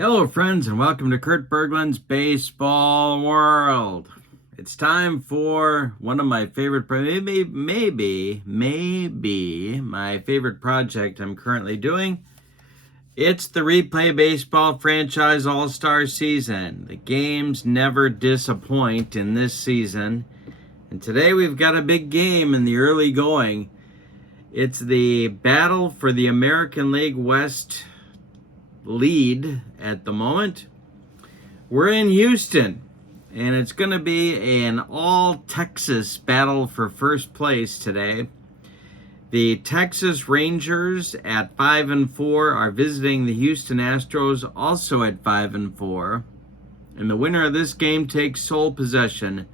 Hello, friends, and welcome to Kurt Berglund's Baseball World. It's time for one of my favorite, maybe my favorite project I'm currently doing. It's the Replay Baseball Franchise All-Star Season. The games never disappoint in this season. And today we've got a big game in the early going. It's the battle for the American League West lead at the moment. We're in Houston, and it's going to be an all-Texas battle for first place today. The Texas Rangers at 5-4 are visiting the Houston Astros, also at 5-4. And the winner of this game takes sole possession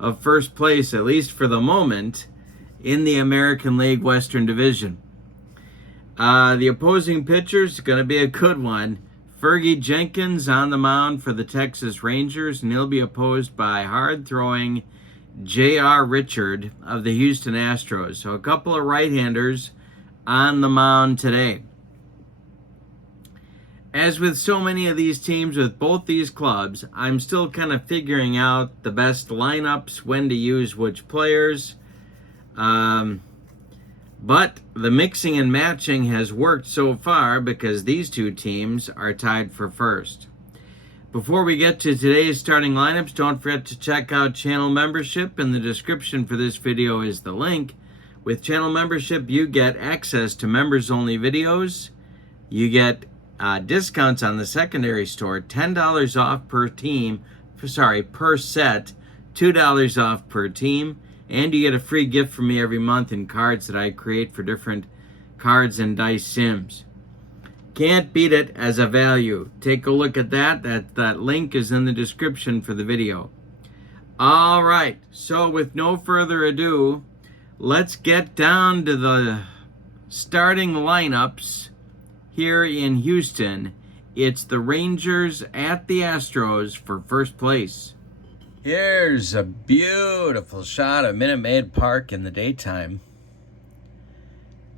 of first place, at least for the moment, in the American League Western Division. The opposing pitcher is going to be a good one. Fergie Jenkins on the mound for the Texas Rangers, and he'll be opposed by hard-throwing J.R. Richard of the Houston Astros. So a couple of right-handers on the mound today. As with so many of these teams with both these clubs, I'm still kind of figuring out the best lineups, when to use which players. But the mixing and matching has worked so far because these two teams are tied for first. Before we get to today's starting lineups, don't forget to check out channel membership. In the description for this video is the link. With channel membership, you get access to members-only videos. You get discounts on the secondary store, $10 off per set, $2 off per team. And you get a free gift from me every month in cards that I create for different cards and dice sims. Can't beat it as a value. Take a look at that. That link is in the description for the video. All right, so with no further ado, let's get down to the starting lineups here in Houston. It's the Rangers at the Astros for first place. Here's a beautiful shot of Minute Maid Park in the daytime.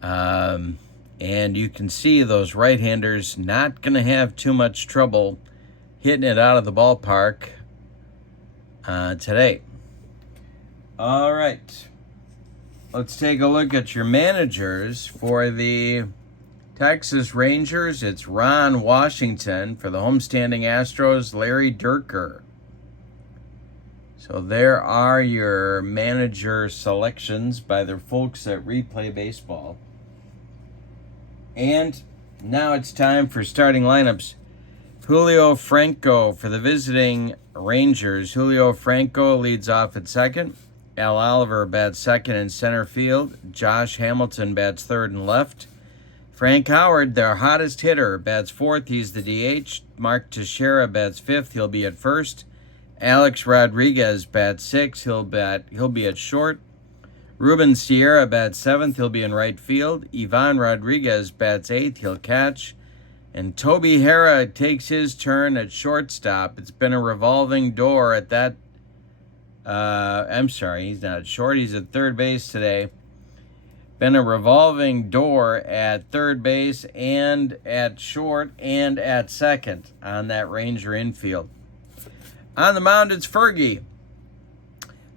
And you can see those right-handers not going to have too much trouble hitting it out of the ballpark today. All right. Let's take a look at your managers for the Texas Rangers. It's Ron Washington. For the homestanding Astros, Larry Dierker. So there are your manager selections by the folks at Replay Baseball. And now it's time for starting lineups. Julio Franco for the visiting Rangers. Julio Franco leads off at second. Al Oliver bats second in center field. Josh Hamilton bats third and left. Frank Howard, their hottest hitter, bats fourth. He's the DH. Mark Teixeira bats fifth. He'll be at first. Alex Rodriguez bats sixth. He'll be at short. Ruben Sierra bats seventh. He'll be in right field. Ivan Rodriguez bats eighth. He'll catch. And Toby Hara takes his turn at shortstop. It's been a revolving door at that. I'm sorry, he's not at short. He's at third base today. Been a revolving door at third base and at short and at second on that Ranger infield. On the mound, it's Fergie.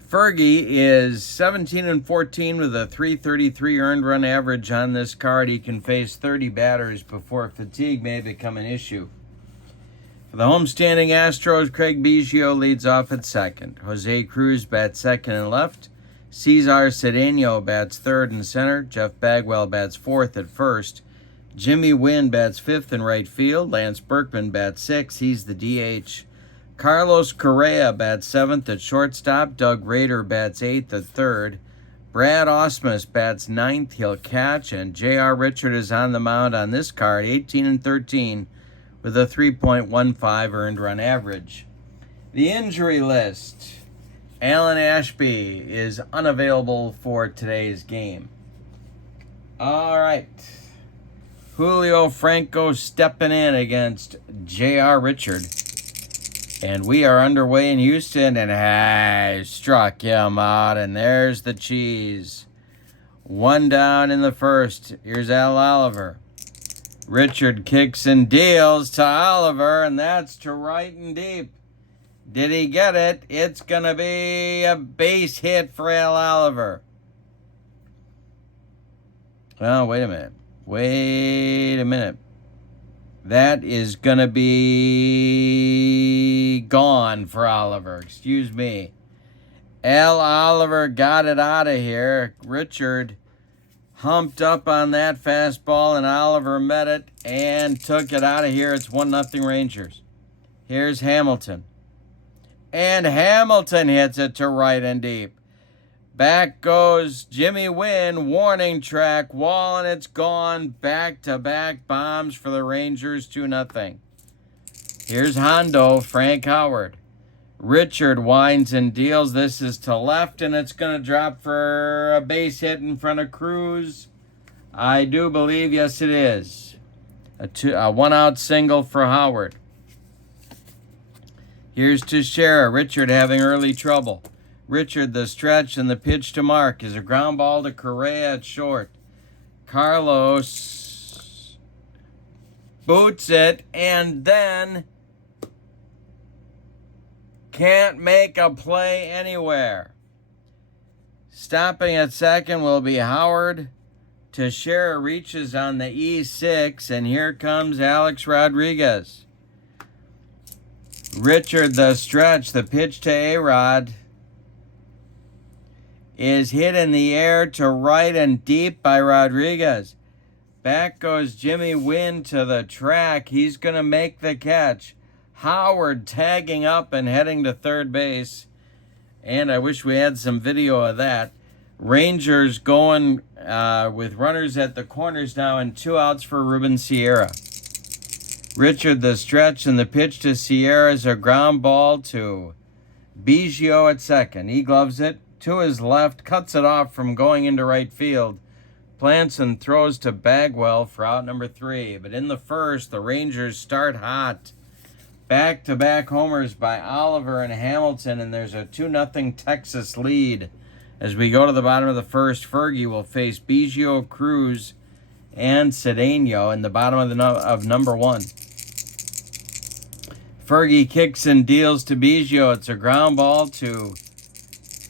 Fergie is 17-14 with a .333 earned run average on this card. He can face 30 batters before fatigue may become an issue. For the homestanding Astros, Craig Biggio leads off at second. Jose Cruz bats second and left. Cesar Cedeno bats third and center. Jeff Bagwell bats fourth at first. Jimmy Wynn bats fifth in right field. Lance Berkman bats sixth. He's the DH. Carlos Correa bats seventh at shortstop. Doug Rader bats eighth at third. Brad Ausmus bats ninth. He'll catch. And J.R. Richard is on the mound on this card, 18-13, with a 3.15 earned run average. The injury list. Alan Ashby is unavailable for today's game. All right. Julio Franco stepping in against J.R. Richard. And we are underway in Houston, and I struck him out, and there's the cheese. One down in the first. Here's Al Oliver. Richard kicks and deals to Oliver, and that's to right and deep. Did he get it? It's going to be a base hit for Al Oliver. Oh, wait a minute. Wait a minute. That is going to be gone for Oliver. Excuse me. Al Oliver got it out of here. Richard humped up on that fastball, and Oliver met it and took it out of here. It's 1-0 Rangers. Here's Hamilton. And Hamilton hits it to right and deep. Back goes Jimmy Wynn, warning track, wall, and it's gone. Back-to-back bombs for the Rangers, 2-0. Here's Hondo, Frank Howard. Richard winds and deals. This is to left, and it's going to drop for a base hit in front of Cruz. I do believe, yes, it is. A one-out single for Howard. Here's Teixeira. Richard having early trouble. Richard, the stretch, and the pitch to Mark is a ground ball to Correa at short. Carlos boots it, and then can't make a play anywhere. Stopping at second will be Howard. Teixeira reaches on the E6, and here comes Alex Rodriguez. Richard, the stretch, the pitch to A-Rod is hit in the air to right and deep by Rodriguez. Back goes Jimmy Wynn to the track. He's going to make the catch. Howard tagging up and heading to third base. And I wish we had some video of that. Rangers going with runners at the corners now and 2 outs for Ruben Sierra. Richard, the stretch, and the pitch to Sierra is a ground ball to Biggio at second. He gloves it to his left, cuts it off from going into right field. Plants and throws to Bagwell for out number 3. But in the first, the Rangers start hot. Back-to-back homers by Oliver and Hamilton, and there's a 2-0 Texas lead. As we go to the bottom of the first, Fergie will face Biggio, Cruz, and Cedeno in the bottom of number 1. Fergie kicks and deals to Biggio. It's a ground ball to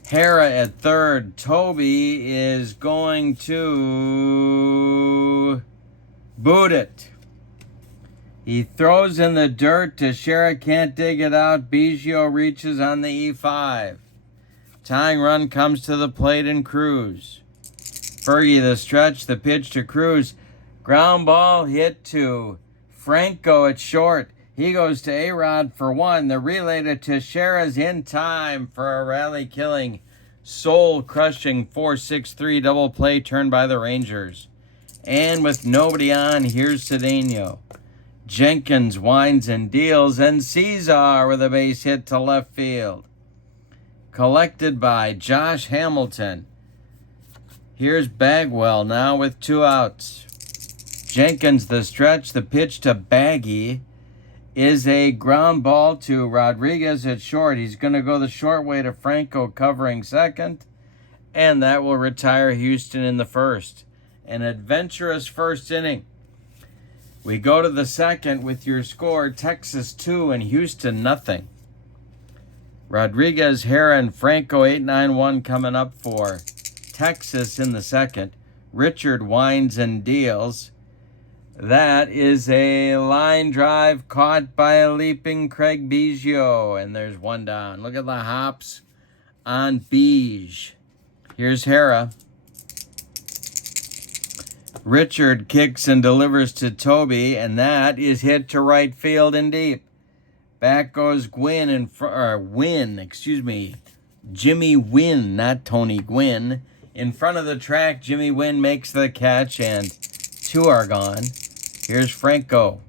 Hera at third. Toby is going to boot it. He throws in the dirt. Teixeira can't dig it out. Biggio reaches on the E5. Tying run comes to the plate and Cruz. Fergie, the stretch, the pitch to Cruz. Ground ball hit to Franco at short. He goes to A-Rod for 1. The relay to Teixeira's in time for a rally-killing, soul-crushing 4-6-3 double play turned by the Rangers. And with nobody on, here's Cedeno. Jenkins winds and deals, and Cesar with a base hit to left field. Collected by Josh Hamilton. Here's Bagwell now with 2 outs. Jenkins, the stretch, the pitch to Baggy is a ground ball to Rodriguez at short. He's going to go the short way to Franco covering second, and that will retire Houston in the first. An adventurous first inning. We go to the second with your score, Texas 2 and Houston nothing. Rodriguez, Hera, and Franco 8-9-1 coming up for Texas in the second. Richard winds and deals. That is a line drive caught by a leaping Craig Biggio, and there's 1 down. Look at the hops on Biggio. Here's Hera. Richard kicks and delivers to Toby, and that is hit to right field and deep. Back goes Jimmy Wynn, not Tony Gwynn. In front of the track, Jimmy Wynn makes the catch, and 2 are gone. Here's Franco.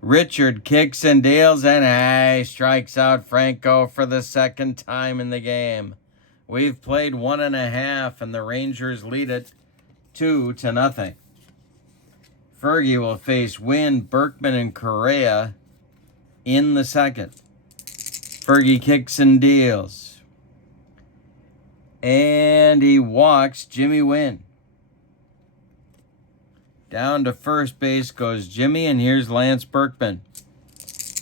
Richard kicks and deals, and strikes out Franco for the second time in the game. We've played 1.5, and the Rangers lead it 2-0. Fergie will face Wynn, Berkman, and Correa in the second. Fergie kicks and deals. And he walks Jimmy Wynn. Down to first base goes Jimmy, and here's Lance Berkman.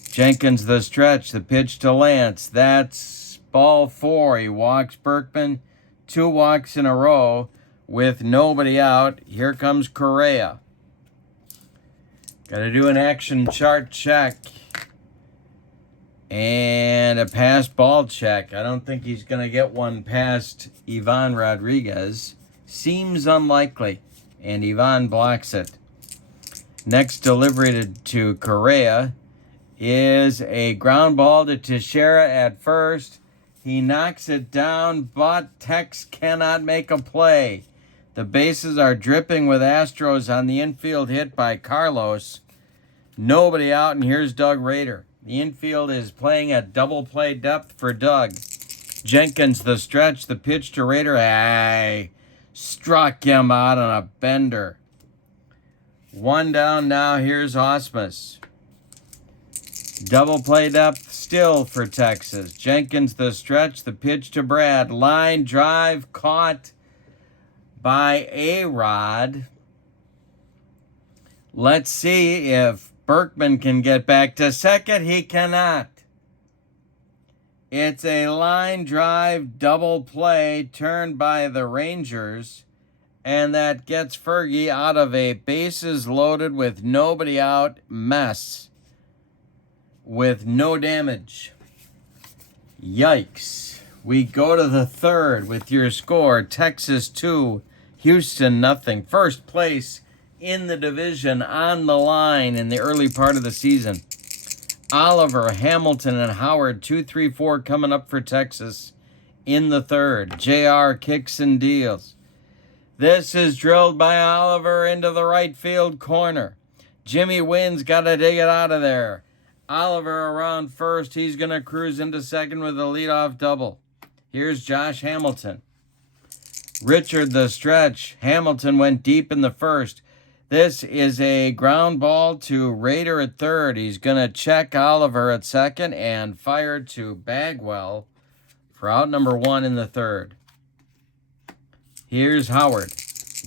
Jenkins the stretch, the pitch to Lance. That's ball 4. He walks Berkman. 2 walks in a row with nobody out. Here comes Correa. Got to do an action chart check. And a pass ball check. I don't think he's going to get one past Ivan Rodriguez. Seems unlikely. And Ivan blocks it. Next delivery to Correa is a ground ball to Teixeira at first. He knocks it down, but Tex cannot make a play. The bases are dripping with Astros on the infield hit by Carlos. Nobody out, and here's Doug Rader. The infield is playing at double play depth for Doug. Jenkins the stretch, the pitch to Rader. Struck him out on a bender. 1 down now, here's Osmus. Double play depth still for Texas. Jenkins the stretch, the pitch to Brad. Line drive caught by A-Rod. Let's see if Berkman can get back to second. He cannot. It's a line drive double play turned by the Rangers, and that gets Fergie out of a bases loaded with nobody out mess with no damage. Yikes. We go to the third with your score. Texas 2, Houston nothing. First place in the division on the line in the early part of the season. Oliver, Hamilton, and Howard, 2, 3, 4 coming up for Texas in the third. JR kicks and deals. This is drilled by Oliver into the right field corner. Jimmy wins, got to dig it out of there. Oliver around first. He's going to cruise into second with a leadoff double. Here's Josh Hamilton. Richard the stretch. Hamilton went deep in the first. This is a ground ball to Rader at third. He's going to check Oliver at second and fire to Bagwell for out number 1 in the third. Here's Howard.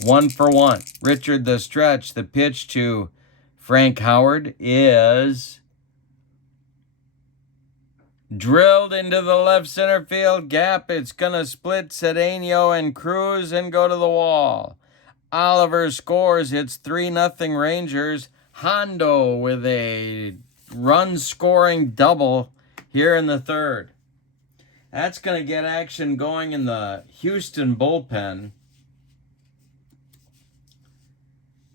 1 for 1. Richard the stretch. The pitch to Frank Howard is drilled into the left center field gap. It's going to split Cedeno and Cruz and go to the wall. Oliver scores. It's 3-0 Rangers. Hondo with a run-scoring double here in the third. That's going to get action going in the Houston bullpen.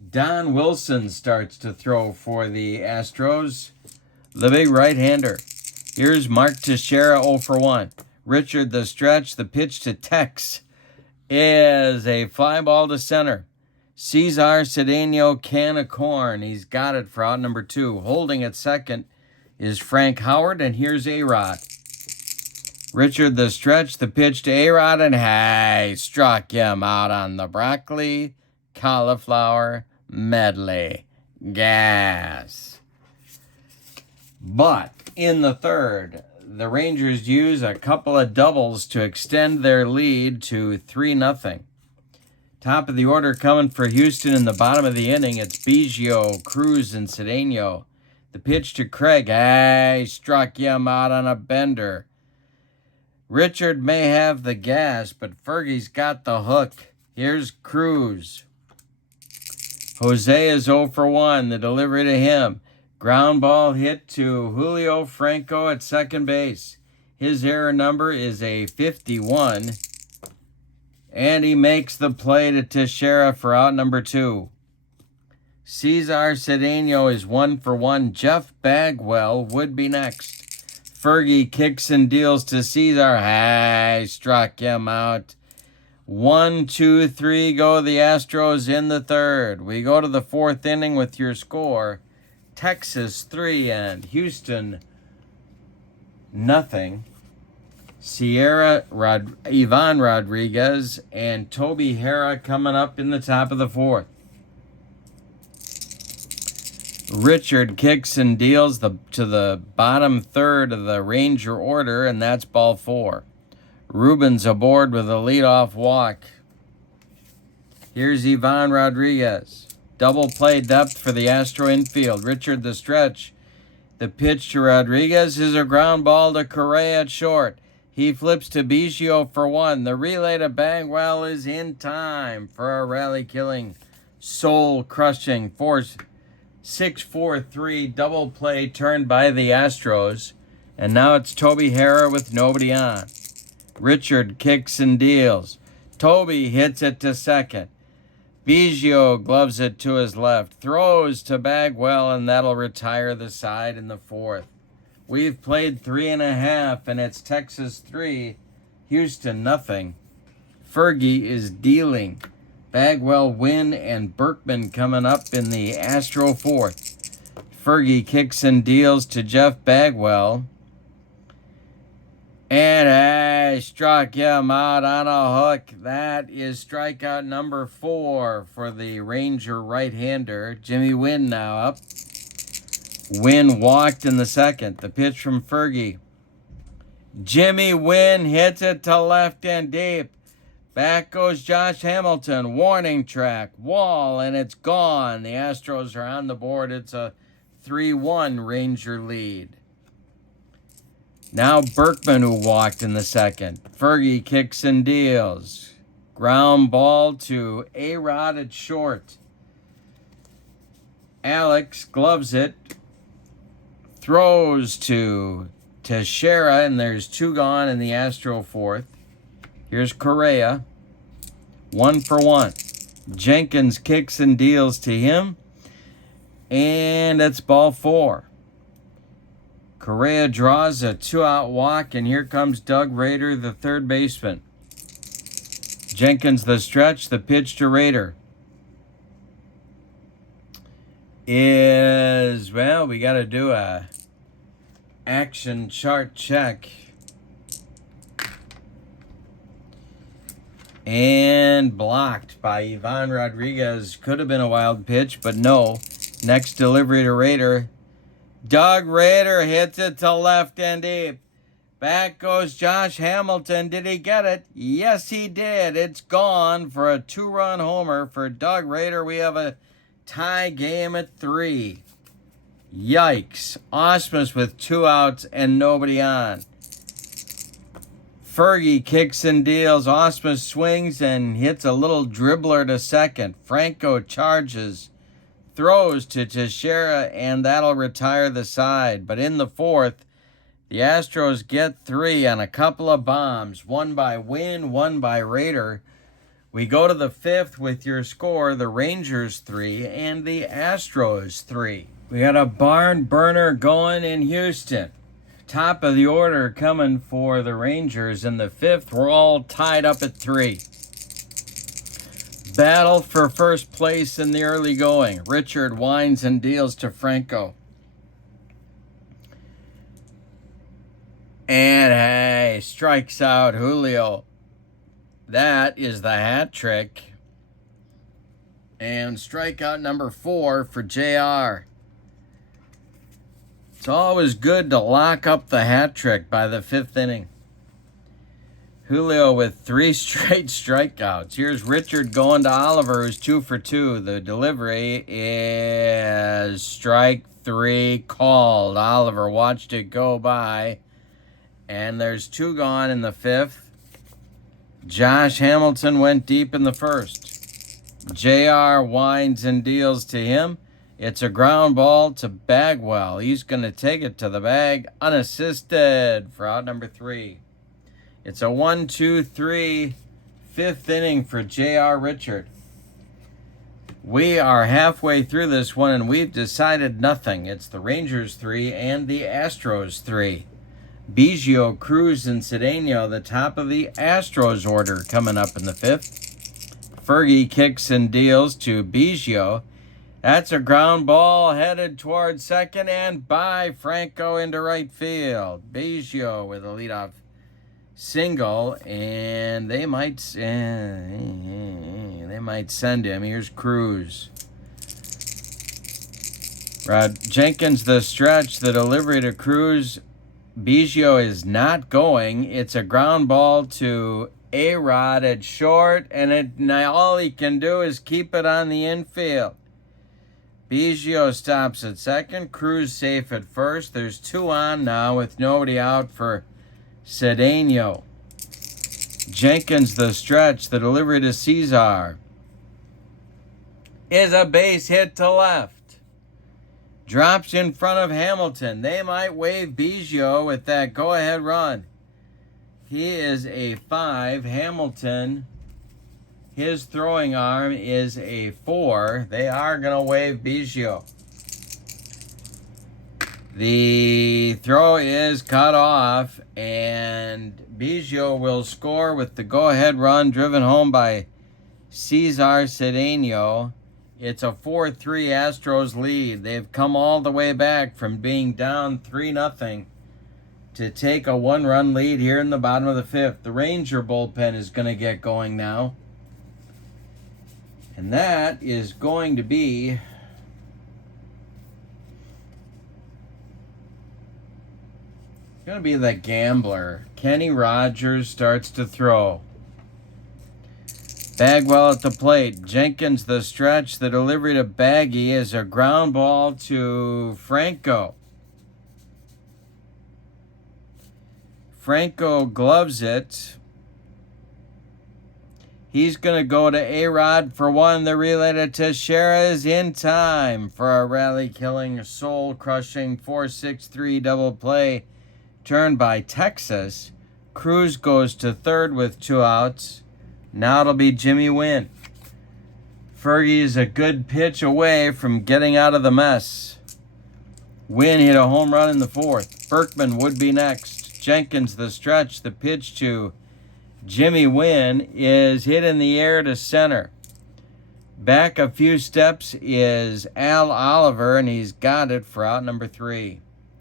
Don Wilson starts to throw for the Astros. The big right-hander. Here's Mark Teixeira 0 for 1. Richard the stretch. The pitch to Tex is a fly ball to center. Cesar Cedeno can of corn. He's got it for out number 2. Holding at second is Frank Howard, and here's A-Rod. Richard the stretch. The pitch to A-Rod, and struck him out on the broccoli cauliflower medley. Gas. But in the third, the Rangers use a couple of doubles to extend their lead to 3-0. Top of the order coming for Houston in the bottom of the inning. It's Biggio, Cruz, and Cedeno. The pitch to Craig. Struck him out on a bender. Richard may have the gas, but Fergie's got the hook. Here's Cruz. Jose is 0 for 1. The delivery to him. Ground ball hit to Julio Franco at second base. His error number is a 51. And he makes the play to Teixeira for out number 2. Cesar Cedeno is 1 for 1. Jeff Bagwell would be next. Fergie kicks and deals to Cesar. Struck him out. 1, 2, 3 go the Astros in the third. We go to the fourth inning with your score. Texas 3 and Houston nothing. Ivan Rodriguez and Toby Hara coming up in the top of the fourth. Richard kicks and deals to the bottom third of the Ranger order, and that's ball 4. Rubens aboard with a leadoff walk. Here's Ivan Rodriguez. Double play depth for the Astro infield. Richard the stretch. The pitch to Rodriguez is a ground ball to Correa at short. He flips to Biggio for one. The relay to Bagwell is in time for a rally-killing, soul-crushing 6-4-3 double play turned by the Astros. And now it's Toby Harrah with nobody on. Richard kicks and deals. Toby hits it to second. Biggio gloves it to his left, throws to Bagwell, and that'll retire the side in the fourth. We've played 3.5, and it's Texas 3, Houston nothing. Fergie is dealing. Bagwell win, and Berkman coming up in the Astro fourth. Fergie kicks and deals to Jeff Bagwell. And I struck him out on a hook. That is strikeout number 4 for the Ranger right-hander. Jimmy Wynn now up. Wynn walked in the second. The pitch from Fergie. Jimmy Wynn hits it to left and deep. Back goes Josh Hamilton. Warning track. Wall, and it's gone. The Astros are on the board. It's a 3-1 Ranger lead. Now Berkman, who walked in the second. Fergie kicks and deals. Ground ball to A-Rod at short. Alex gloves it. Throws to Teixeira, and there's 2 gone in the Astro fourth. Here's Correa. 1 for 1. Jenkins kicks and deals to him. And it's ball 4. Correa draws a 2-out walk, and here comes Doug Rader, the third baseman. Jenkins the stretch, the pitch to Rader. We got to do a action chart check. And blocked by Ivan Rodriguez. Could have been a wild pitch, but no. Next delivery to Rader. Doug Rader hits it to left and deep. Back goes Josh Hamilton. Did he get it? Yes, he did. It's gone for a 2-run homer for Doug Rader. We have a tie game at 3. Yikes. Osmus with 2 outs and nobody on. Fergie kicks and deals. Osmus swings and hits a little dribbler to second. Franco charges. Throws to Teixeira, and that'll retire the side. But in the fourth, the Astros get 3 on a couple of bombs. 1 by Wynn, 1 by Rader. We go to the 5th with your score, the Rangers 3 and the Astros 3. We got a barn burner going in Houston. Top of the order coming for the Rangers in the 5th. We're all tied up at 3. Battle for first place in the early going. Richard winds and deals to Franco. And hey, strikes out Julio. That is the hat trick. And strikeout number 4 for JR. It's always good to lock up the hat trick by the 5th inning. Julio with 3 straight strikeouts. Here's Richard going to Oliver, who's 2 for 2. The delivery is strike 3 called. Oliver watched it go by. And there's 2 gone in the 5th. Josh Hamilton went deep in the 1st. JR winds and deals to him. It's a ground ball to Bagwell. He's going to take it to the bag unassisted for out number 3. It's a 1-2-3 5th inning for J.R. Richard. We are halfway through this one, and we've decided nothing. It's the Rangers 3 and the Astros 3. Biggio, Cruz, and Cedeno, the top of the Astros order, coming up in the 5th. Fergie kicks and deals to Biggio. That's a ground ball headed towards second and by Franco into right field. Biggio with a leadoff single, and they might send him. Here's Cruz. Jenkins the stretch, the delivery to Cruz. Biggio is not going. It's a ground ball to A-Rod at short, and all he can do is keep it on the infield. Biggio stops at second. Cruz safe at first. There's 2 on now with nobody out for Cedeno. Jenkins the stretch. The delivery to Cesar is a base hit to left. Drops in front of Hamilton. They might wave Biggio with that go-ahead run. He is a 5. Hamilton, his throwing arm is a 4. They are going to wave Biggio. The throw is cut off, and Biggio will score with the go-ahead run driven home by Cesar Cedeno. It's a 4-3 Astros lead. They've come all the way back from being down 3-0 to take a 1-run lead here in the bottom of the 5th. The Ranger bullpen is going to get going now. And that is going to be the gambler. Kenny Rogers starts to throw. Bagwell at the plate. Jenkins the stretch. The delivery to Baggy is a ground ball to Franco. Franco gloves it. He's going to go to A-Rod for 1. The relay to Teixeira is in time for a rally-killing, soul-crushing 4-6-3 double play turned by Texas. Cruz goes to third with 2 outs. Now it'll be Jimmy Wynn. Fergie is a good pitch away from getting out of the mess. Wynn hit a home run in the 4th. Berkman would be next. Jenkins the stretch. The pitch to Jimmy Wynn is hit in the air to center. Back a few steps is Al Oliver, and he's got it for out number 3.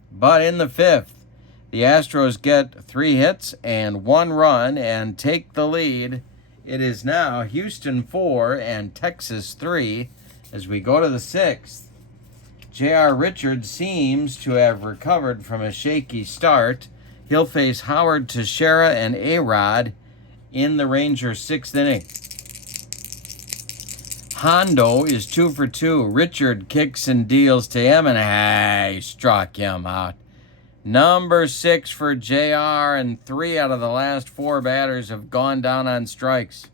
But in the 5th, the Astros get 3 hits and 1 run and take the lead. It is now Houston 4 and Texas 3 as we go to the 6th. J.R. Richards seems to have recovered from a shaky start. He'll face Howard, Teixeira, and A-Rod in the Rangers' 6th inning. Hondo is 2 for 2. Richard kicks and deals to him, and he struck him out. Number 6 for JR, and 3 out of the last 4 batters have gone down on strikes.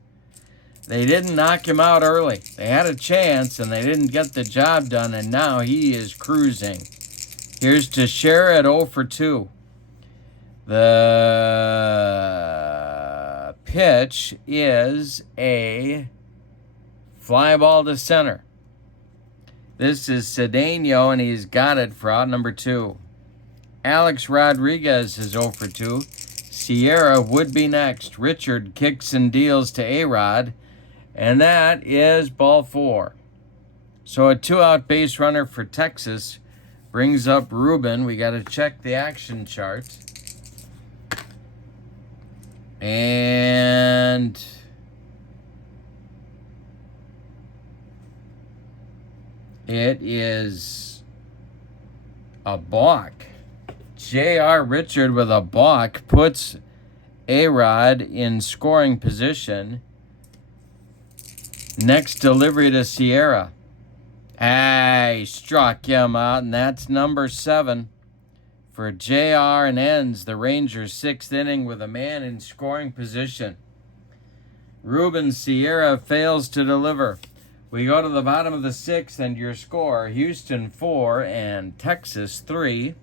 They didn't knock him out early. They had a chance, and they didn't get the job done, and now he is cruising. Here's Teixeira at 0 for 2. The pitch is a fly ball to center. This is Cedeno, and he's got it for out number 2. Alex Rodriguez is 0 for 2. Sierra would be next. Richard kicks and deals to A-Rod, and that is ball 4. So a 2-out base runner for Texas brings up Ruben. We got to check the action chart. And it is a balk. J.R. Richard with a balk puts A-Rod in scoring position. Next delivery to Sierra. He struck him out, and that's number 7 for J.R. and ends the Rangers' 6th inning with a man in scoring position. Ruben Sierra fails to deliver. We go to the bottom of the 6th, and your score, Houston 4 and Texas 3.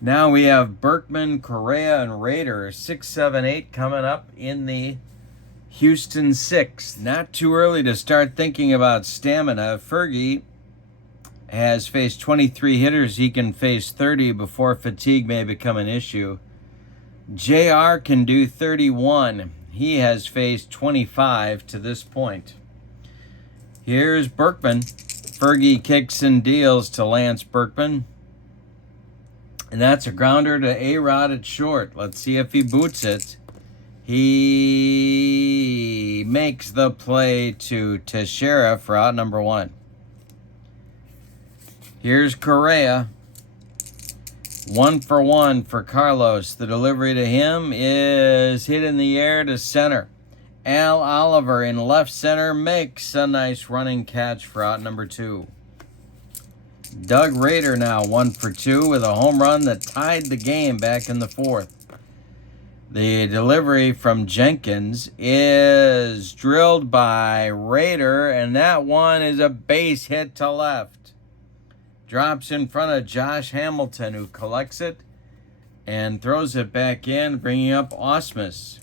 Now we have Berkman, Correa, and Rader, 6, 7, 8 coming up in the Houston 6th. Not too early to start thinking about stamina. Fergie has faced 23 hitters. He can face 30 before fatigue may become an issue. JR can do 31. He has faced 25 to this point. Here's Berkman. Fergie kicks and deals to Lance Berkman. And that's a grounder to A-Rod at short. Let's see if he boots it. He makes the play to Teixeira for out number 1. Here's Correa. 1 for 1 for Carlos. The delivery to him is hit in the air to center. Al Oliver in left center makes a nice running catch for out number 2. Doug Rader now 1 for 2 with a home run that tied the game back in the 4th. The delivery from Jenkins is drilled by Rader, and that one is a base hit to left. Drops in front of Josh Hamilton, who collects it and throws it back in, bringing up Osmus.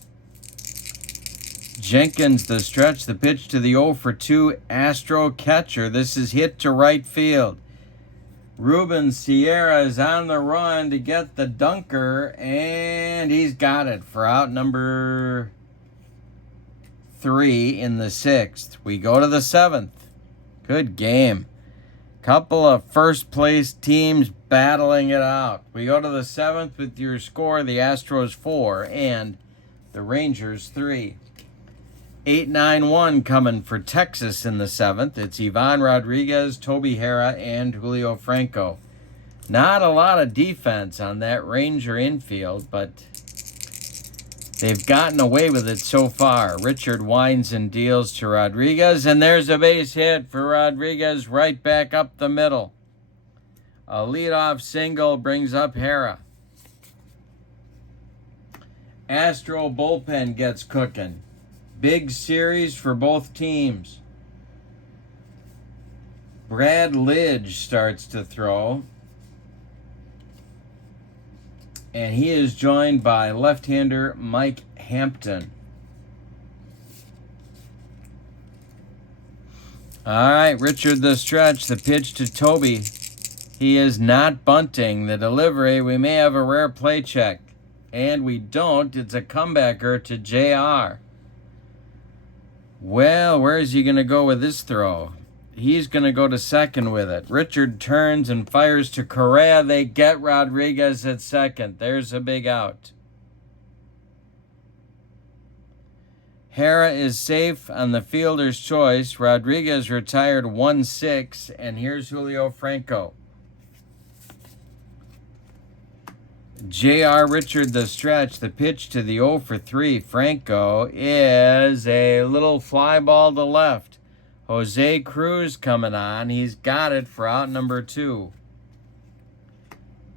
Jenkins, the stretch, the pitch to the 0 for 2 Astro catcher. This is hit to right field. Ruben Sierra is on the run to get the dunker, and he's got it for out number 3 in the 6th. We go to the 7th. Good game. Couple of first place teams battling it out. We go to the 7th with your score, the Astros 4 and the Rangers 3. 8-9-1 coming for Texas in the 7th. It's Ivan Rodriguez, Toby Harrah, and Julio Franco. Not a lot of defense on that Ranger infield, but they've gotten away with it so far. Richard winds and deals to Rodriguez, and there's a base hit for Rodriguez right back up the middle. A leadoff single brings up Harrah. Astro bullpen gets cooking. Big series for both teams. Brad Lidge starts to throw, and he is joined by left-hander Mike Hampton. All right, Richard the stretch, the pitch to Toby. He is not bunting. The delivery, we may have a rare play check. And we don't. It's a comebacker to JR. Well, where is he going to go with this throw? He's going to go to second with it. Richard turns and fires to Correa. They get Rodriguez at second. There's a big out. Harrah is safe on the fielder's choice. Rodriguez retired 1-6, and here's Julio Franco. J.R. Richard the stretch, the pitch to the 0 for 3 Franco is a little fly ball to left. Jose Cruz coming on. He's got it for out number 2.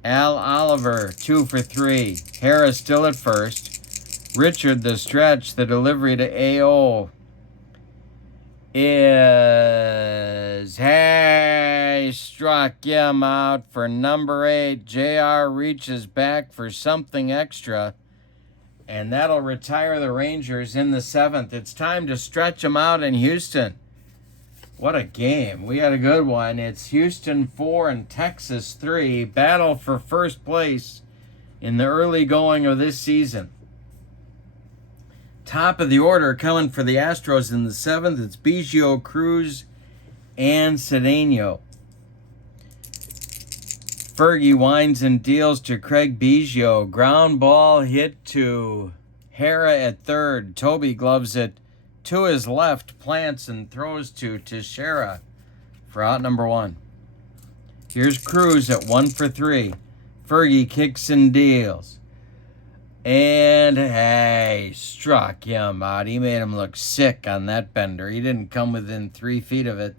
Al Oliver, 2 for 3. Harris still at first. Richard the stretch, the delivery to A.O. is, hey, struck him out for number 8. JR reaches back for something extra, and that'll retire the Rangers in the 7th. It's time to stretch them out in Houston. What a game. We had a good one. It's Houston 4 and Texas 3. Battle for first place in the early going of this season. Top of the order coming for the Astros in the 7th. It's Biggio, Cruz, and Cedeno. Fergie winds and deals to Craig Biggio. Ground ball hit to Harrah at third. Toby gloves it to his left, plants and throws to Teixeira for out number 1. Here's Cruz at 1 for 3. Fergie kicks and deals. And, hey, struck him out. He made him look sick on that bender. He didn't come within 3 feet of it.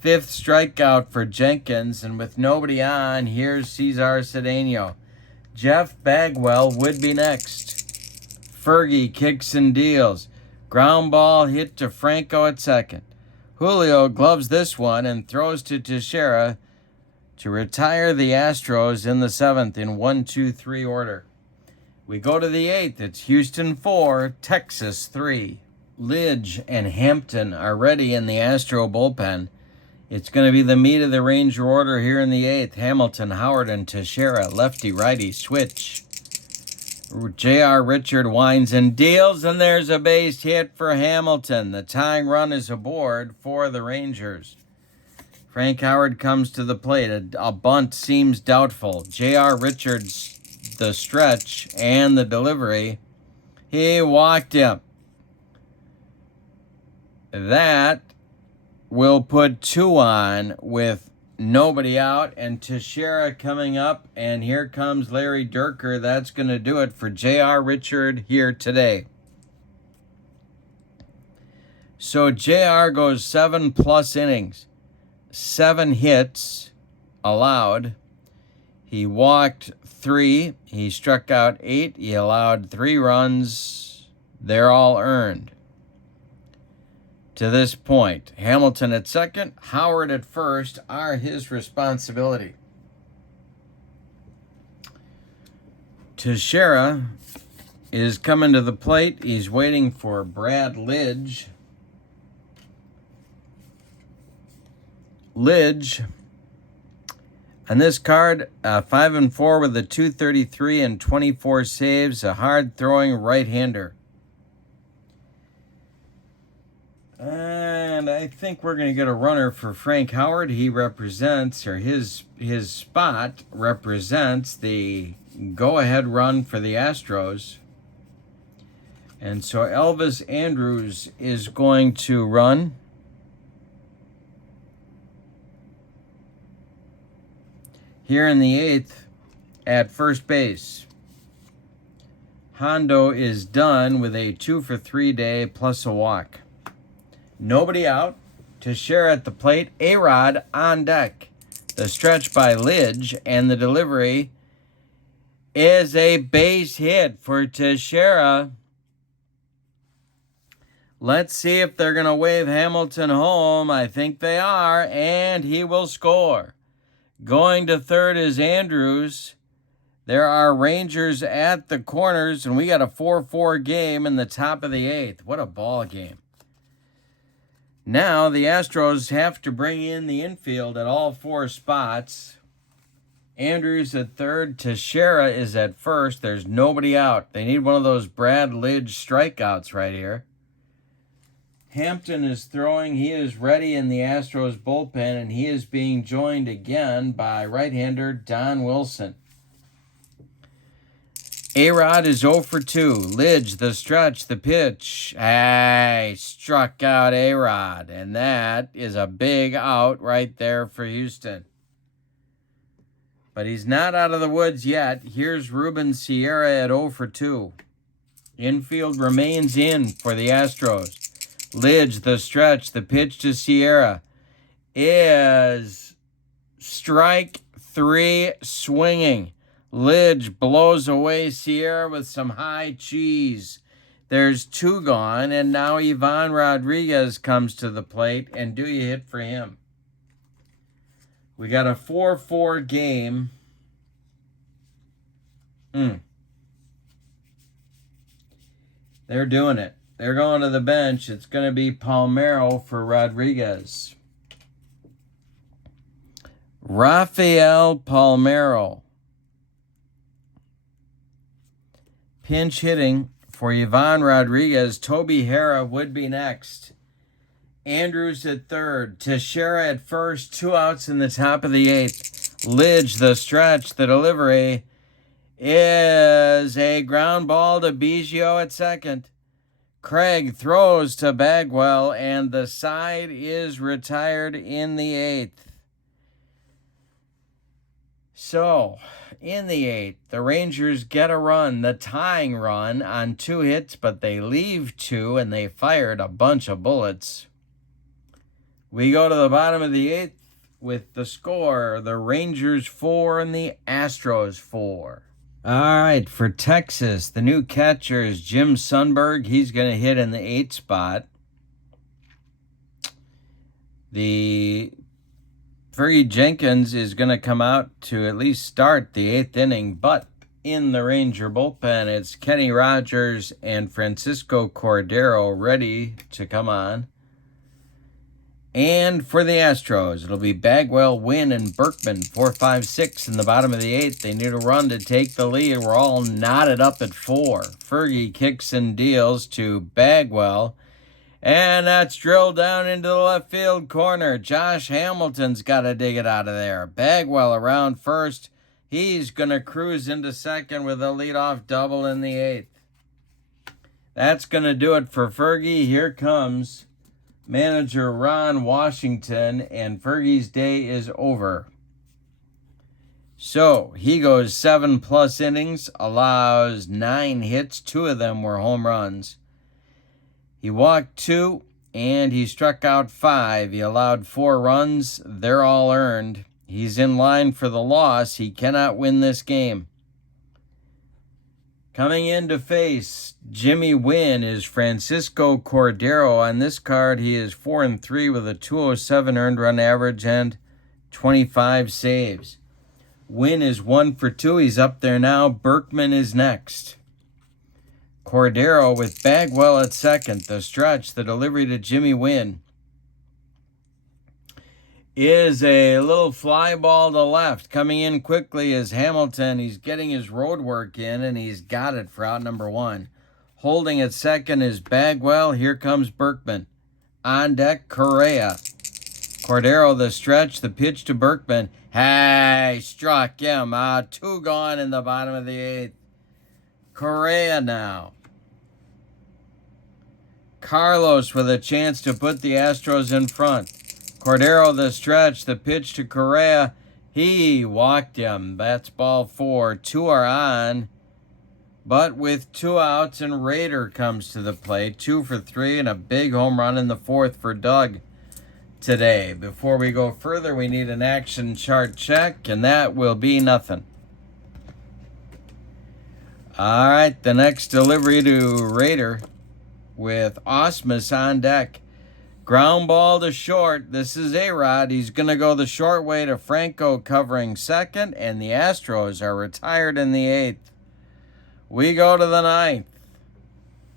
5th strikeout for Jenkins, and with nobody on, here's Cesar Cedeno. Jeff Bagwell would be next. Fergie kicks and deals. Ground ball hit to Franco at second. Julio gloves this one and throws to Teixeira to retire the Astros in the 7th in 1-2-3 order. We go to the 8th. It's Houston 4, Texas 3. Lidge and Hampton are ready in the Astro bullpen. It's going to be the meat of the Ranger order here in the 8th. Hamilton, Howard, and Teixeira, lefty-righty switch. J.R. Richard winds and deals, and there's a base hit for Hamilton. The tying run is aboard for the Rangers. Frank Howard comes to the plate. A bunt seems doubtful. J.R. Richards, the stretch and the delivery. He walked him. That will put 2 on with nobody out, and Teixeira coming up, and here comes Larry Durker. That's going to do it for J.R. Richard here today. So JR goes 7+ innings, 7 hits allowed. He walked 3. He struck out 8. He allowed 3 runs. They're all earned. To this point, Hamilton at second, Howard at first are his responsibility. Teixeira is coming to the plate. He's waiting for Brad Lidge. Lidge, on this card, 5-4 with a 233 and 24 saves, a hard-throwing right-hander. And I think we're going to get a runner for Frank Howard. He represents, or his spot represents the go-ahead run for the Astros. And so Elvis Andrus is going to run. Here in the 8th at first base. Hondo is done with a 2-for-3 day plus a walk. Nobody out. Teixeira at the plate. A-Rod on deck. The stretch by Lidge, and the delivery is a base hit for Teixeira. Let's see if they're going to wave Hamilton home. I think they are, and he will score. Going to third is Andrus. There are Rangers at the corners, and we got a 4-4 game in the top of the 8th. What a ball game. Now the Astros have to bring in the infield at all 4 spots. Andrus at third. Teixeira is at first. There's nobody out. They need one of those Brad Lidge strikeouts right here. Hampton is throwing. He is ready in the Astros bullpen, and he is being joined again by right-hander Don Wilson. A-Rod is 0 for 2. Lidge, the stretch, the pitch. Struck out A-Rod, and that is a big out right there for Houston. But he's not out of the woods yet. Here's Ruben Sierra at 0 for 2. Infield remains in for the Astros. Lidge, the stretch, the pitch to Sierra is strike 3 swinging. Lidge blows away Sierra with some high cheese. There's 2 gone, and now Ivan Rodriguez comes to the plate, and do you hit for him? We got a 4-4 game. They're doing it. They're going to the bench. It's going to be Palmeiro for Rodriguez. Rafael Palmeiro. Pinch hitting for Ivan Rodriguez. Toby Harrah would be next. Andrus at third. Teixeira at first. 2 outs in the top of the 8th. Lidge, the stretch, the delivery is a ground ball to Biggio at second. Craig throws to Bagwell, and the side is retired in the 8th. So, in the 8th, the Rangers get a run, the tying run, on 2 hits, but they leave 2, and they fired a bunch of bullets. We go to the bottom of the 8th with the score, the Rangers 4 and the Astros 4. All right, for Texas, the new catcher is Jim Sundberg. He's going to hit in the 8th spot. The Fergie Jenkins is going to come out to at least start the 8th inning, but in the Ranger bullpen, it's Kenny Rogers and Francisco Cordero ready to come on. And for the Astros, it'll be Bagwell, Wynn, and Berkman, 4, 5, 6 in the bottom of the 8th. They need a run to take the lead. We're all knotted up at 4. Fergie kicks and deals to Bagwell, and that's drilled down into the left field corner. Josh Hamilton's got to dig it out of there. Bagwell around first. He's going to cruise into second with a leadoff double in the 8th. That's going to do it for Fergie. Here comes manager Ron Washington, and Fergie's day is over. So he goes 7+ innings, allows 9 hits. 2 of them were home runs. He walked 2, and he struck out 5. He allowed 4 runs. They're all earned. He's in line for the loss. He cannot win this game. Coming in to face Jimmy Wynn is Francisco Cordero. On this card, he is 4-3 with a 207 earned run average and 25 saves. Wynn is 1-2. He's up there now. Berkman is next. Cordero with Bagwell at second. The stretch, the delivery to Jimmy Wynn is a little fly ball to left. Coming in quickly is Hamilton. He's getting his road work in, and he's got it for out number 1. Holding at second is Bagwell. Here comes Berkman. On deck, Correa. Cordero, the stretch, the pitch to Berkman. Hey, struck him. 2 gone in the bottom of the 8th. Correa now. Carlos with a chance to put the Astros in front. Cordero, the stretch, the pitch to Correa. He walked him. That's ball 4. 2 are on. But with 2 outs, and Rader comes to the plate. 2 for 3 and a big home run in the 4th for Doug today. Before we go further, we need an action chart check, and that will be nothing. All right, the next delivery to Rader with Osmus on deck. Ground ball to short. This is A-Rod. He's going to go the short way to Franco covering second, and the Astros are retired in the 8th. We go to the 9th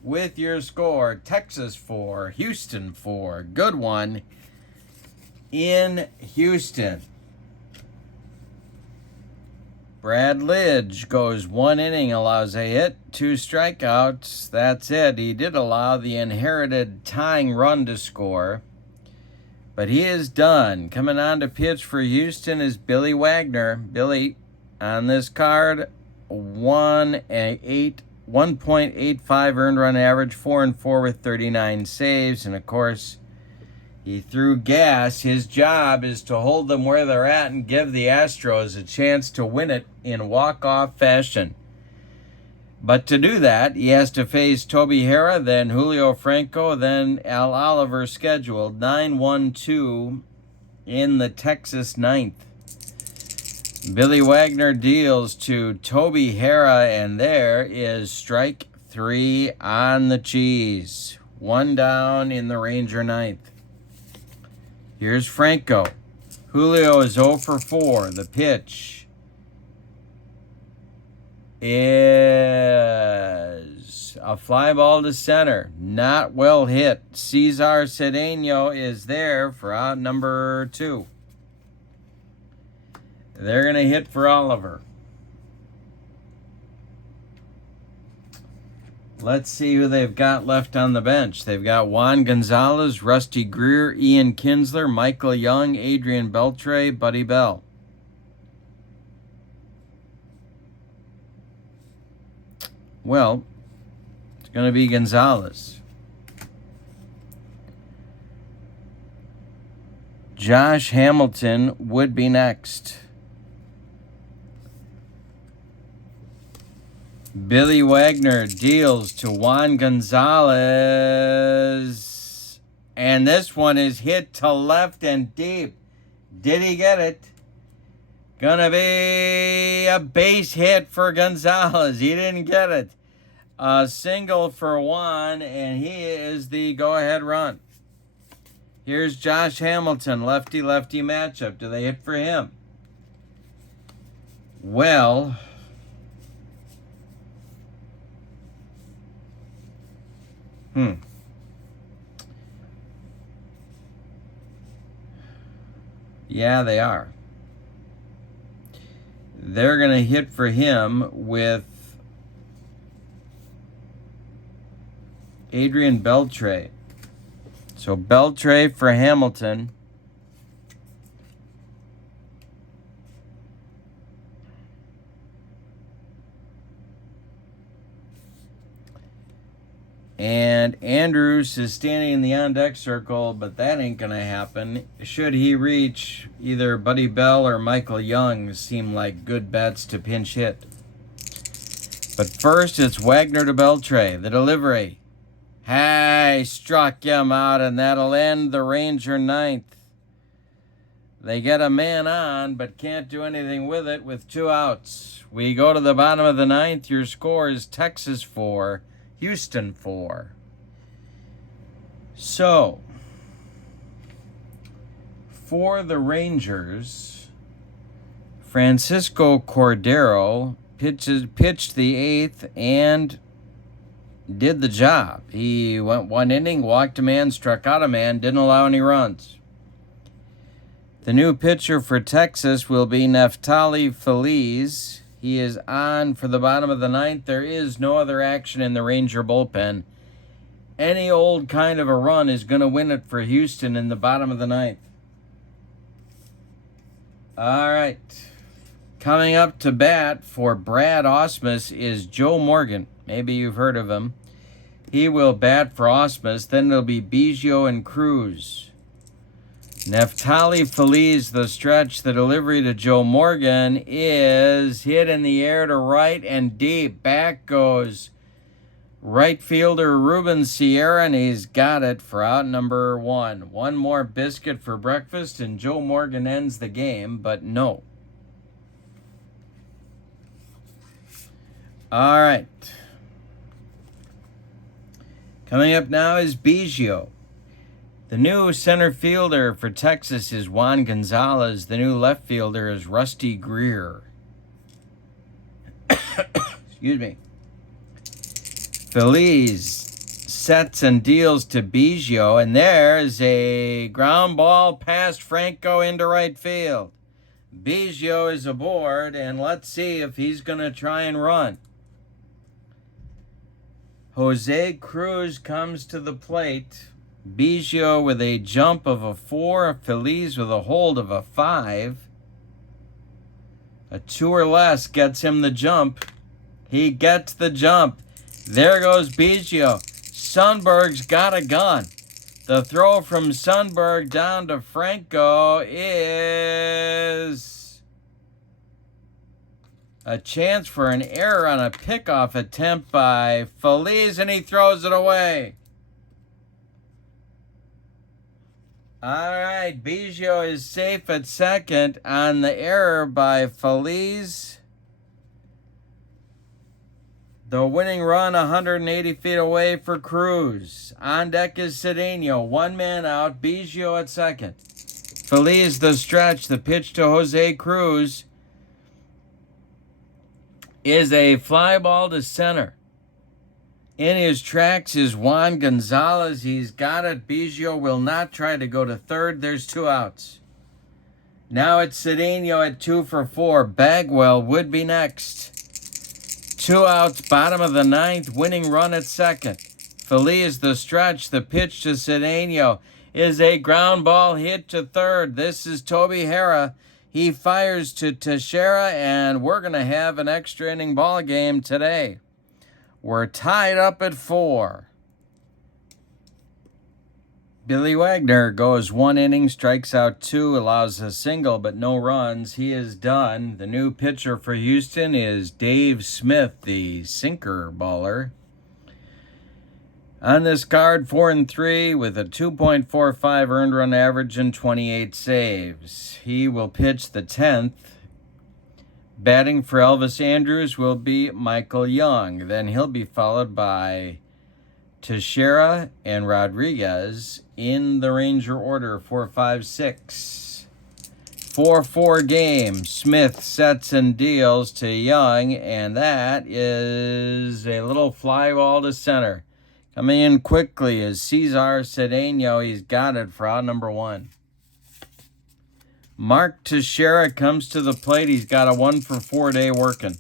with your score. Texas 4, Houston 4. Good one in Houston. Brad Lidge goes 1 inning, allows a hit, 2 strikeouts. That's it. He did allow the inherited tying run to score, but he is done. Coming on to pitch for Houston is Billy Wagner. Billy, on this card, 1.85 earned run average, 4-4 with 39 saves, and of course, he threw gas. His job is to hold them where they're at and give the Astros a chance to win it in walk-off fashion. But to do that, he has to face Toby Harrah, then Julio Franco, then Al Oliver scheduled. 9-1-2 in the Texas 9th. Billy Wagner deals to Toby Harrah, and there is strike 3 on the cheese. 1 down in the Ranger 9th. Here's Franco. Julio is 0 for 4. The pitch is a fly ball to center. Not well hit. Cesar Cedeno is there for out number 2. They're going to hit for Oliver. Let's see who they've got left on the bench. They've got Juan Gonzalez, Rusty Greer, Ian Kinsler, Michael Young, Adrian Beltre, Buddy Bell. Well, it's going to be Gonzalez. Josh Hamilton would be next. Billy Wagner deals to Juan Gonzalez. And this one is hit to left and deep. Did he get it? Gonna be a base hit for Gonzalez. He didn't get it. A single for Juan, and he is the go-ahead run. Here's Josh Hamilton, lefty-lefty matchup. Do they hit for him? Well, yeah, they are. They're going to hit for him with Adrian Beltre. So Beltre for Hamilton. And Andrews is standing in the on-deck circle, but that ain't going to happen. Should he reach, either Buddy Bell or Michael Young seem like good bets to pinch hit. But first, it's Wagner to Beltre. The delivery. Hey, struck him out, and that'll end the Ranger ninth. They get a man on, but can't do anything with it with 2 outs. We go to the bottom of the ninth. Your score is Texas 4, Houston 4. So, for the Rangers, Francisco Cordero pitched the 8th and did the job. He went 1 inning, walked a man, struck out a man, didn't allow any runs. The new pitcher for Texas will be Neftali Feliz. He is on for the bottom of the ninth. There is no other action in the Ranger bullpen. Any old kind of a run is going to win it for Houston in the bottom of the ninth. All right. Coming up to bat for Brad Ausmus is Joe Morgan. Maybe you've heard of him. He will bat for Ausmus. Then it'll be Biggio and Cruz. Neftali Feliz, the stretch. The delivery to Joe Morgan is hit in the air to right and deep. Back goes right fielder Ruben Sierra, and he's got it for out number 1. One more biscuit for breakfast, and Joe Morgan ends the game, but no. All right. Coming up now is Biggio. The new center fielder for Texas is Juan Gonzalez. The new left fielder is Rusty Greer. Excuse me. Feliz sets and deals to Biggio, and there's a ground ball past Franco into right field. Biggio is aboard, and let's see if he's going to try and run. Jose Cruz comes to the plate. Biggio with a jump of a 4. Feliz with a hold of a 5. A 2 or less gets him the jump. He gets the jump. There goes Biggio. Sundberg's got a gun. The throw from Sundberg down to Franco is a chance for an error on a pickoff attempt by Feliz, and he throws it away. All right, Biggio is safe at second on the error by Feliz. The winning run 180 feet away for Cruz. On deck is Cedeno. 1 man out. Biggio at second. Feliz the stretch. The pitch to Jose Cruz is a fly ball to center. In his tracks is Juan Gonzalez. He's got it. Biggio will not try to go to third. There's 2 outs. Now it's Cedeno at 2 for 4. Bagwell would be next. 2 outs, bottom of the ninth. Winning run at second. Feliz the stretch. The pitch to Cedeno is a ground ball hit to third. This is Toby Hara. He fires to Teixeira, and we're going to have an extra inning ball game today. We're tied up at 4. Billy Wagner goes 1 inning, strikes out 2, allows a single but no runs. He is done. The new pitcher for Houston is Dave Smith, the sinker baller. On this card, 4-3 with a 2.45 earned run average and 28 saves. He will pitch the 10th. Batting for Elvis Andrus will be Michael Young. Then he'll be followed by Teixeira and Rodriguez in the Ranger order, 4, 5, 6. 4-4 game. Smith sets and deals to Young, and that is a little fly ball to center. Coming in quickly is Cesar Cedeno. He's got it for out number 1. Mark Teixeira comes to the plate. He's got a 1 for 4 day working.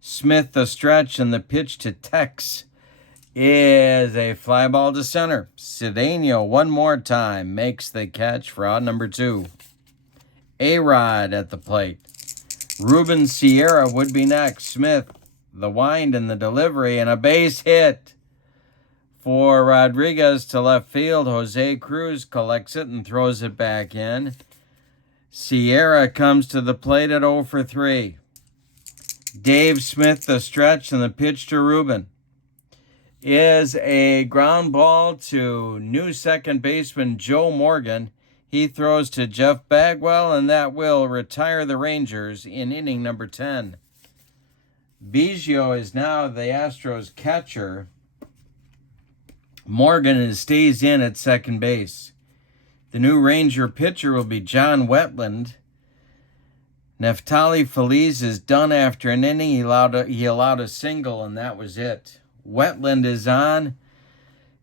Smith the stretch, and the pitch to Tex is a fly ball to center. Cedeno one more time makes the catch for out number 2. A-Rod at the plate. Ruben Sierra would be next. Smith, the wind and the delivery, and a base hit for Rodriguez to left field. Jose Cruz collects it and throws it back in. Sierra comes to the plate at 0 for 3. Dave Smith the stretch, and the pitch to Ruben is a ground ball to new second baseman Joe Morgan. He throws to Jeff Bagwell, and that will retire the Rangers in inning number 10. Biggio is now the Astros catcher. Morgan stays in at second base. The new Ranger pitcher will be John Wetland. Neftali Feliz is done after an inning. He allowed a single, and that was it. Wetland is on.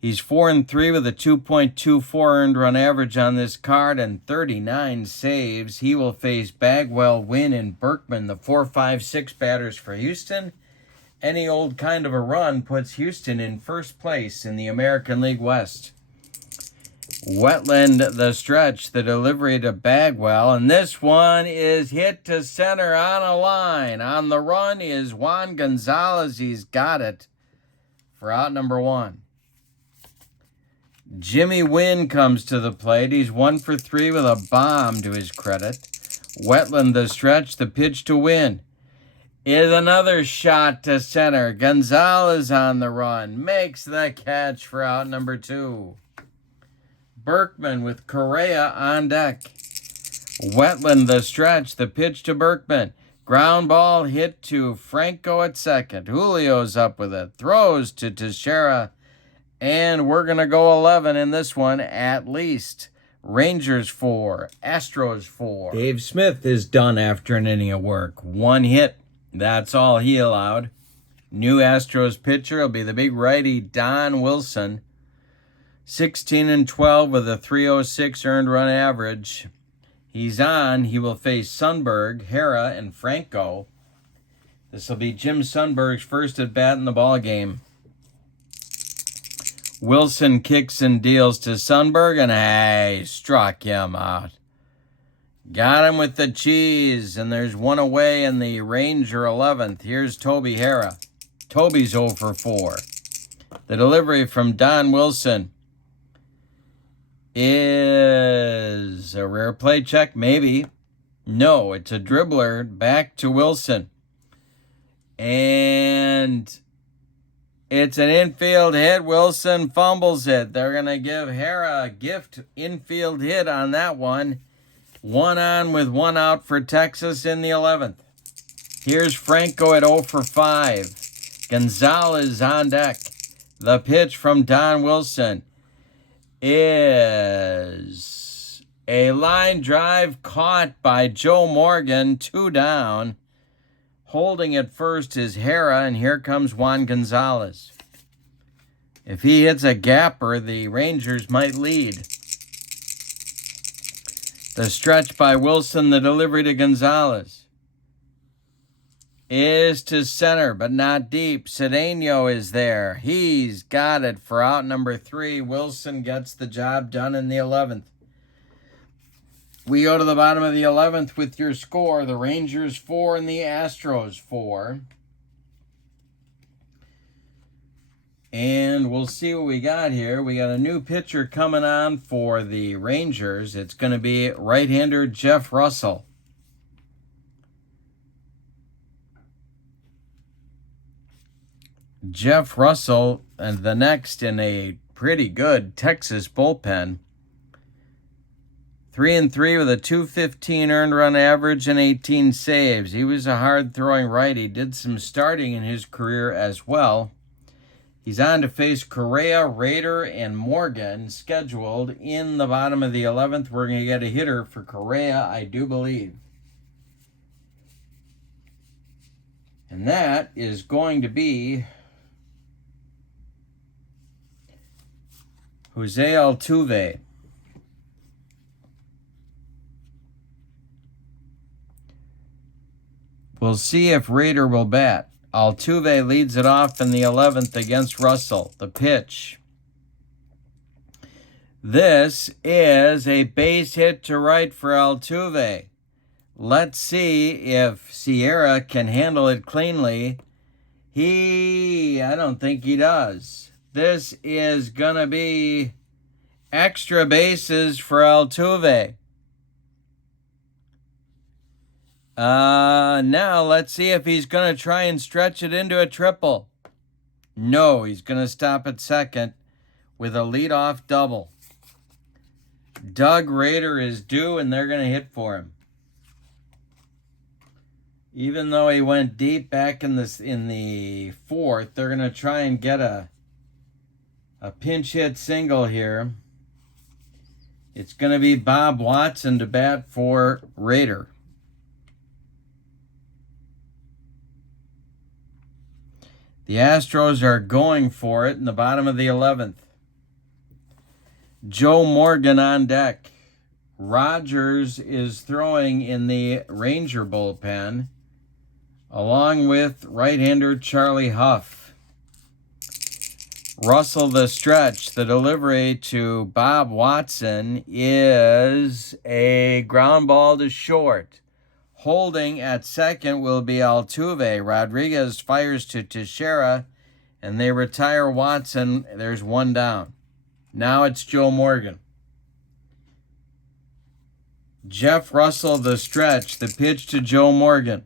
He's 4-3 with a 2.24 earned run average on this card and 39 saves. He will face Bagwell, Wynn, and Berkman, the 4-5-6 batters for Houston. Any old kind of a run puts Houston in first place in the American League West. Wetland, the stretch, the delivery to Bagwell, and this one is hit to center on a line. On the run is Juan Gonzalez. He's got it for out number 1. Jimmy Wynn comes to the plate. He's 1-for-3 with a bomb to his credit. Wetland, the stretch, the pitch to Wynn is another shot to center. Gonzalez on the run, makes the catch for out number 2. Berkman with Correa on deck. Wetland, the stretch, the pitch to Berkman. Ground ball hit to Franco at second. Julio's up with it. Throws to Teixeira. And we're going to go 11 in this one at least. Rangers 4, Astros 4. Dave Smith is done after an inning of work. 1 hit. That's all he allowed. New Astros pitcher will be the big righty Don Wilson. 16-12 with a 3.06 earned run average. He's on. He will face Sundberg, Hara, and Franco. This will be Jim Sundberg's first at bat in the ball game. Wilson kicks and deals to Sundberg, and struck him out. Got him with the cheese, and there's one away in the Ranger 11th. Here's Toby Hara. Toby's 0-for-4. The delivery from Don Wilson is a rare play check, maybe. No, it's a dribbler back to Wilson. And it's an infield hit. Wilson fumbles it. They're going to give Hara a gift infield hit on that one. 1 on with 1 out for Texas in the 11th. Here's Franco at 0-for-5. Gonzalez on deck. The pitch from Don Wilson is a line drive caught by Joe Morgan, 2 down. Holding at first is Hara, and here comes Juan Gonzalez. If he hits a gapper, the Rangers might lead. The stretch by Wilson, the delivery to Gonzalez is to center, but not deep. Cedeno is there. He's got it for out number 3. Wilson gets the job done in the 11th. We go to the bottom of the 11th with your score. The Rangers 4 and the Astros 4. And we'll see what we got here. We got a new pitcher coming on for the Rangers. It's going to be right-hander Jeff Russell. Jeff Russell, and the next in a pretty good Texas bullpen. 3-3 with a 215 earned run average and 18 saves. He was a hard-throwing righty. Did some starting in his career as well. He's on to face Correa, Rader, and Morgan scheduled in the bottom of the 11th. We're going to get a hitter for Correa, I do believe. And that is going to be Jose Altuve. We'll see if Rader will bat. Altuve leads it off in the 11th against Russell. The pitch. This is a base hit to right for Altuve. Let's see if Sierra can handle it cleanly. I don't think he does. This is going to be extra bases for Altuve. Now let's see if he's going to try and stretch it into a triple. No, he's going to stop at second with a leadoff double. Doug Rader is due, and they're going to hit for him. Even though he went deep back in the fourth, they're going to try and get a pinch hit single here. It's going to be Bob Watson to bat for Rader. The Astros are going for it in the bottom of the 11th. Joe Morgan on deck. Rogers is throwing in the Ranger bullpen, along with right-hander Charlie Huff. Russell the stretch. The delivery to Bob Watson is a ground ball to short. Holding at second will be Altuve. Rodriguez fires to Teixeira, and they retire Watson. There's one down. Now it's Joe Morgan. Jeff Russell the stretch. The pitch to Joe Morgan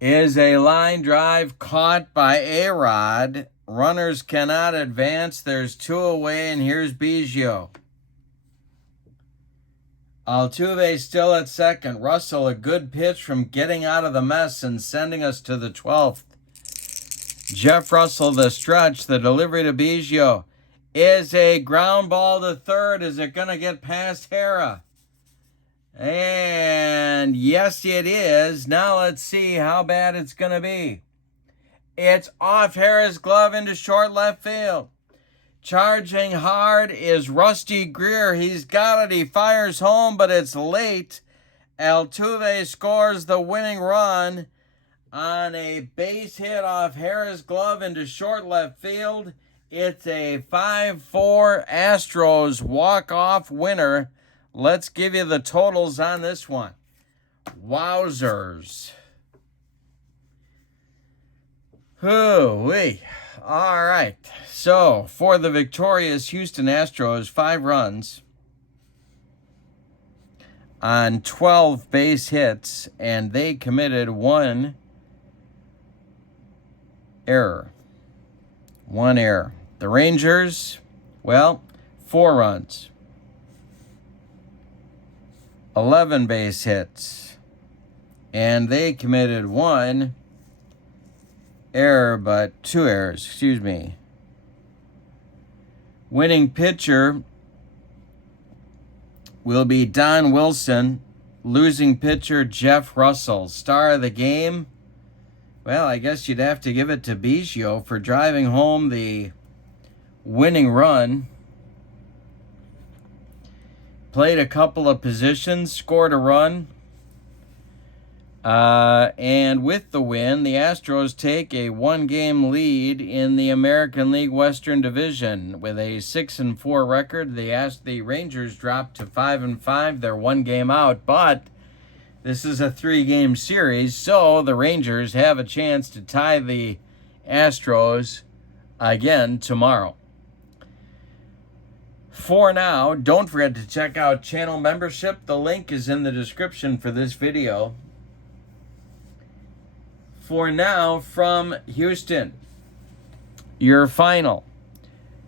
is a line drive caught by A-Rod. Runners cannot advance. There's two away, and here's Biggio. Altuve still at second. Russell, a good pitch from getting out of the mess and sending us to the 12th. Jeff Russell, the stretch. The delivery to Biggio is a ground ball to third. Is it going to get past Hera? And yes, it is. Now let's see how bad it's going to be. It's off Hera's glove into short left field. Charging hard is Rusty Greer. He's got it. He fires home, but it's late. Altuve scores the winning run on a base hit off Hera's glove into short left field. It's a 5-4 Astros walk-off winner. Let's give you the totals on this one. Wowzers. Hoo-wee. All right. So, for the victorious Houston Astros, 5 runs on 12 base hits, and they committed 1 error. 1 error. The Rangers, well, 4 runs. 11 base hits, and they committed 1 error, but 2 errors, excuse me. Winning pitcher will be Don Wilson. Losing pitcher, Jeff Russell. Star of the game, well, I guess you'd have to give it to Biggio for driving home the winning run. Played a couple of positions, scored a run. And with the win, the Astros take a 1-game lead in the American League Western Division. With a 6-4 record, the Rangers dropped to 5-5. They're 1 game out, but this is a 3-game series, so the Rangers have a chance to tie the Astros again tomorrow. For now, don't forget to check out channel membership. The link is in the description for this video. For now, from Houston, your final.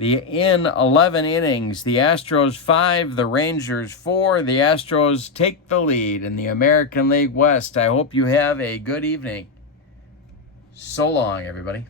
In 11 innings, the Astros 5, the Rangers 4. The Astros take the lead in the American League West. I hope you have a good evening. So long, everybody.